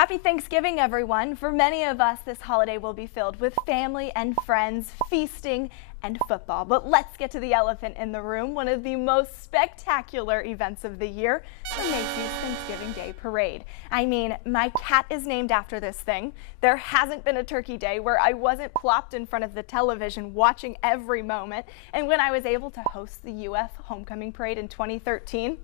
Happy Thanksgiving, everyone. For many of us, this holiday will be filled with family and friends, feasting, and football. But let's get to the elephant in the room, one of the most spectacular events of the year, the Macy's Thanksgiving Day Parade. I mean, my cat is named after this thing. There hasn't been a turkey day where I wasn't plopped in front of the television watching every moment. And when I was able to host the UF Homecoming Parade in 2013,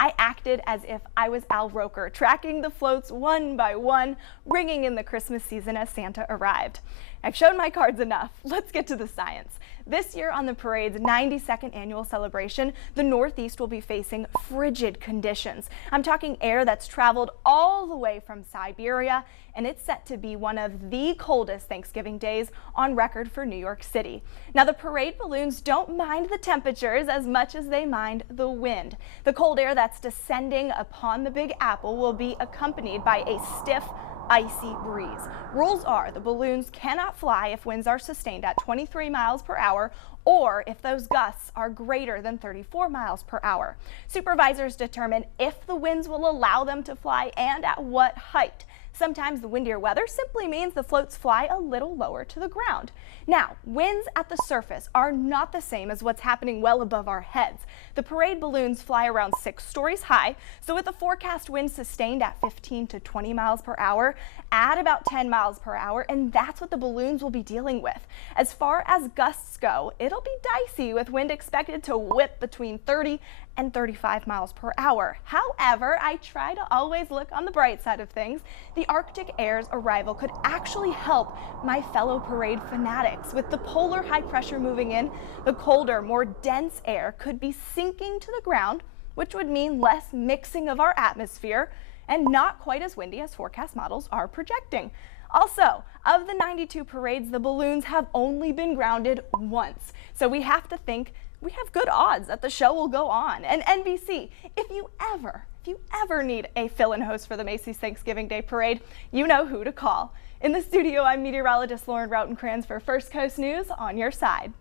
I acted as if I was Al Roker, tracking the floats one by one, ringing in the Christmas season as Santa arrived. I've shown my cards enough. Let's get to the science. This year on the parade's 92nd annual celebration, the Northeast will be facing frigid conditions. I'm talking air that's traveled all the way from Siberia, and it's set to be one of the coldest Thanksgiving days on record for New York City. Now, the parade balloons don't mind the temperatures as much as they mind the wind. The cold air that's descending upon the Big Apple will be accompanied by a stiff, icy breeze. Rules are the balloons cannot fly if winds are sustained at 23 miles per hour or if those gusts are greater than 34 miles per hour. Supervisors determine if the winds will allow them to fly and at what height. Sometimes the windier weather simply means the floats fly a little lower to the ground. Now, winds at the surface are not the same as what's happening well above our heads. The parade balloons fly around 6 stories high, so with the forecast wind sustained at 15 to 20 miles per hour, at about 10 miles per hour, and that's what the balloons will be dealing with. As far as gusts go, it'll be dicey with wind expected to whip between 30 and 35 miles per hour. However, I try to always look on the bright side of things. The Arctic air's arrival could actually help my fellow parade fanatics. With the polar high pressure moving in, the colder, more dense air could be sinking to the ground, which would mean less mixing of our atmosphere and not quite as windy as forecast models are projecting. Also, of the 92 parades, the balloons have only been grounded once. So we have to think we have good odds that the show will go on. And NBC, if you ever need a fill-in host for the Macy's Thanksgiving Day Parade, you know who to call. In the studio, I'm meteorologist Rautenkranz for First Coast News on your side.